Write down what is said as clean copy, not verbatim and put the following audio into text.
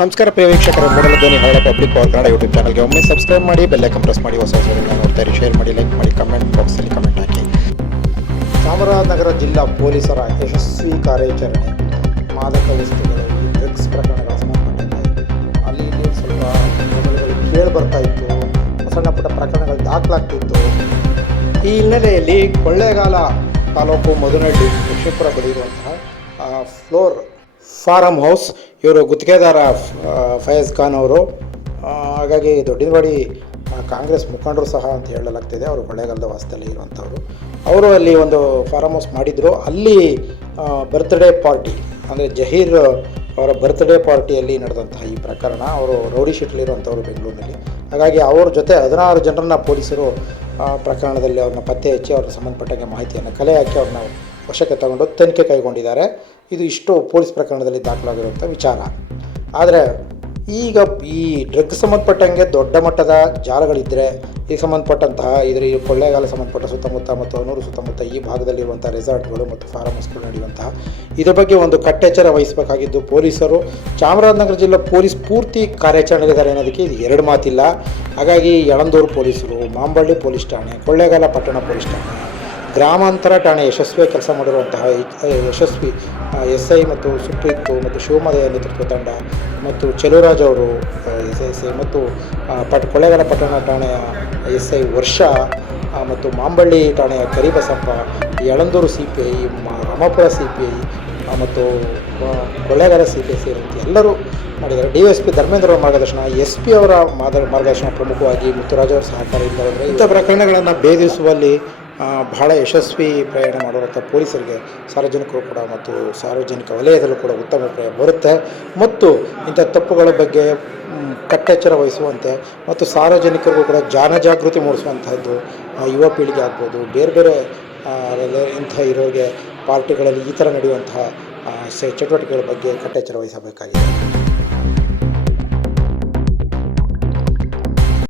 ನಮಸ್ಕಾರ ಪ್ರಿಯ ವೀಕ್ಷಕರೇ, ಮೂಡಲ ಧ್ವನಿ ಹರಳ ಪಬ್ಲಿಕ್ ಪವರ್ ಕನ್ನಡ ಯೂಟ್ಯೂಬ್ ಚಾನಲ್ಗೆ ಒಮ್ಮೆ ಸಬ್ಸ್ಕ್ರೈಬ್ ಮಾಡಿ, ಬೆಲ್ ಐಕಾನ್ ಪ್ರೆಸ್ ಮಾಡಿ, ಹೊಸ ಹೊಸದನ್ನು ನೋಡ್ತಾ ಇರಿ. ಶೇರ್ ಮಾಡಿ, ಲೈಕ್ ಮಾಡಿ, ಕಮೆಂಟ್ ಬಾಕ್ಸಲ್ಲಿ ಕಮೆಂಟ್ ಹಾಕಿ. ಚಾಮರಾಜನಗರ ಜಿಲ್ಲಾ ಪೊಲೀಸರ ಯಶಸ್ವಿ ಕಾರ್ಯಾಚರಣೆ. ಮಾದಕ ವಸ್ತುಗಳು, ಡ್ರಗ್ಸ್ ಪ್ರಕರಣಗಳ ಸಂಬಂಧಪಟ್ಟಂತೆ ಅಲ್ಲಿ ಇಲ್ಲಿ ಸ್ವಲ್ಪ ಪ್ರಕರಣಗಳು ಕೇಳಿ ಬರ್ತಾ ಇತ್ತು, ಸಣ್ಣ ಪುಟ್ಟ ಪ್ರಕರಣಗಳು ದಾಖಲಾಗ್ತಿತ್ತು. ಈ ಹಿನ್ನೆಲೆಯಲ್ಲಿ ಕೊಳ್ಳೇಗಾಲ ತಾಲೂಕು ಮಧುನಹಳ್ಳಿ ಲಕ್ಷ್ಮೀಪುರ ಬಳಿ ಇರುವಂತಹ ಫ್ಲೋರ್ ಫಾರಮ್ ಹೌಸ್, ಇವರು ಗುತ್ತಿಗೆದಾರ ಫಯಾಜ್ ಖಾನ್ ಅವರು. ಹಾಗಾಗಿ ದೊಡ್ಡನವಾಡಿ ಕಾಂಗ್ರೆಸ್ ಮುಖಂಡರು ಸಹ ಅಂತ ಹೇಳಲಾಗ್ತಿದೆ. ಅವರು ಕೊಳ್ಳೇಗಾಲದ ವಾಸದಲ್ಲಿ ಇರುವಂಥವ್ರು. ಅವರು ಅಲ್ಲಿ ಒಂದು ಫಾರಮ್ ಹೌಸ್ ಮಾಡಿದರು. ಅಲ್ಲಿ ಬರ್ತ್ಡೇ ಪಾರ್ಟಿ ಅಂದರೆ ಜಹೀರ್ ಅವರ ಬರ್ತ್ಡೇ ಪಾರ್ಟಿಯಲ್ಲಿ ನಡೆದಂತಹ ಈ ಪ್ರಕರಣ. ಅವರು ರೌಡಿ ಶೀಟ್ಲಿರುವಂಥವ್ರು ಬೆಂಗಳೂರಿನಲ್ಲಿ. ಹಾಗಾಗಿ ಅವ್ರ ಜೊತೆ 16 ಜನರನ್ನ ಪೊಲೀಸರು ಪ್ರಕರಣದಲ್ಲಿ ಅವ್ರನ್ನ ಪತ್ತೆ ಹಚ್ಚಿ ಅವ್ರನ್ನ ಸಂಬಂಧಪಟ್ಟಂಗೆ ಮಾಹಿತಿಯನ್ನು ಕಲೆ ಹಾಕಿ ಅವ್ರನ್ನ ವಶಕ್ಕೆ ತಗೊಂಡು ತನಿಖೆ ಕೈಗೊಂಡಿದ್ದಾರೆ. ಇದು ಇಷ್ಟು ಪೊಲೀಸ್ ಪ್ರಕರಣದಲ್ಲಿ ದಾಖಲಾಗಿರುವಂಥ ವಿಚಾರ. ಆದರೆ ಈಗ ಈ ಡ್ರಗ್ ಸಂಬಂಧಪಟ್ಟಂಗೆ ದೊಡ್ಡ ಮಟ್ಟದ ಜಾಲಗಳಿದ್ದರೆ ಈ ಸಂಬಂಧಪಟ್ಟಂತಹ ಈ ಕೊಳ್ಳೇಗಾಲ ಸಂಬಂಧಪಟ್ಟ ಸುತ್ತಮುತ್ತ ಮತ್ತು ಹನೂರು ಸುತ್ತಮುತ್ತ ಈ ಭಾಗದಲ್ಲಿರುವಂಥ ರೆಸಾರ್ಟ್ಗಳು ಮತ್ತು ಫಾರಮ್ ಹೌಸ್ಗಳು ನಡೆಯುವಂತಹ ಇದ್ರ ಬಗ್ಗೆ ಒಂದು ಕಟ್ಟೆಚ್ಚರ ವಹಿಸಬೇಕಾಗಿದ್ದು ಪೊಲೀಸರು. ಚಾಮರಾಜನಗರ ಜಿಲ್ಲಾ ಪೊಲೀಸ್ ಪೂರ್ತಿ ಕಾರ್ಯಾಚರಣೆಗಿದ್ದಾರೆ ಅನ್ನೋದಕ್ಕೆ ಇದು ಎರಡು ಮಾತಿಲ್ಲ. ಹಾಗಾಗಿ ಯಳಂದೂರು ಪೊಲೀಸರು, ಮಾಂಬಳ್ಳಿ ಪೊಲೀಸ್ ಠಾಣೆ, ಕೊಳ್ಳೇಗಾಲ ಪಟ್ಟಣ ಪೊಲೀಸ್ ಠಾಣೆ, ಗ್ರಾಮಾಂತರ ಠಾಣೆ ಯಶಸ್ವಿ ಕೆಲಸ ಮಾಡಿರುವಂತಹ ಯಶಸ್ವಿ SI ಮತ್ತು ಸುಪ್ರೀತ್ ಮತ್ತು ಶಿವಮೊಗ್ಗ ನೇತೃತ್ವ ತಂಡ ಮತ್ತು ಚೆಲುವರಾಜ್ ಅವರು SI ಮತ್ತು ಕೊಳ್ಳೇಗಾಲ ಪಟ್ಟಣ ಠಾಣೆಯ SI ವರ್ಷ ಮತ್ತು ಮಾಂಬಳ್ಳಿ ಠಾಣೆಯ ಕರಿಬಸಪ್ಪ, ಯಳಂದೂರು CPI, ರಾಮಾಪುರ CPI ಮತ್ತು ಕೊಳ್ಳೇಗಾಲ CPI ಸೇರಿದಂತೆ ಎಲ್ಲರೂ ಮಾಡಿದ್ದಾರೆ. DSP ಧರ್ಮೇಂದ್ರ ಮಾರ್ಗದರ್ಶನ, SP ಅವರ ಮಾರ್ಗದರ್ಶನ ಪ್ರಮುಖವಾಗಿ ಮುತ್ತುರಾಜ್ ಅವರ ಸಹಕಾರದಿಂದ ಇಂಥ ಪ್ರಕರಣಗಳನ್ನು ಭೇದಿಸುವಲ್ಲಿ ಬಹಳ ಯಶಸ್ವಿ ಪ್ರಯಾಣ ಮಾಡಿರುವಂಥ ಪೊಲೀಸರಿಗೆ ಸಾರ್ವಜನಿಕರು ಕೂಡ ಮತ್ತು ಸಾರ್ವಜನಿಕ ವಲಯದಲ್ಲೂ ಕೂಡ ಉತ್ತಮ ಅಭಿಪ್ರಾಯ ಬರುತ್ತೆ. ಮತ್ತು ಇಂಥ ತಪ್ಪುಗಳ ಬಗ್ಗೆ ಕಟ್ಟೆಚ್ಚರ ವಹಿಸುವಂತೆ ಮತ್ತು ಸಾರ್ವಜನಿಕರಿಗೂ ಕೂಡ ಜಾಗೃತಿ ಮೂಡಿಸುವಂತಹದ್ದು ಯುವ ಪೀಳಿಗೆ ಆಗ್ಬೋದು, ಬೇರೆ ಬೇರೆ ಇಂಥ ಇರೋರಿಗೆ ಪಾರ್ಟಿಗಳಲ್ಲಿ ಈ ಥರ ನಡೆಯುವಂತಹ ಚಟುವಟಿಕೆಗಳ ಬಗ್ಗೆ ಕಟ್ಟೆಚ್ಚರ ವಹಿಸಬೇಕಾಗಿದೆ.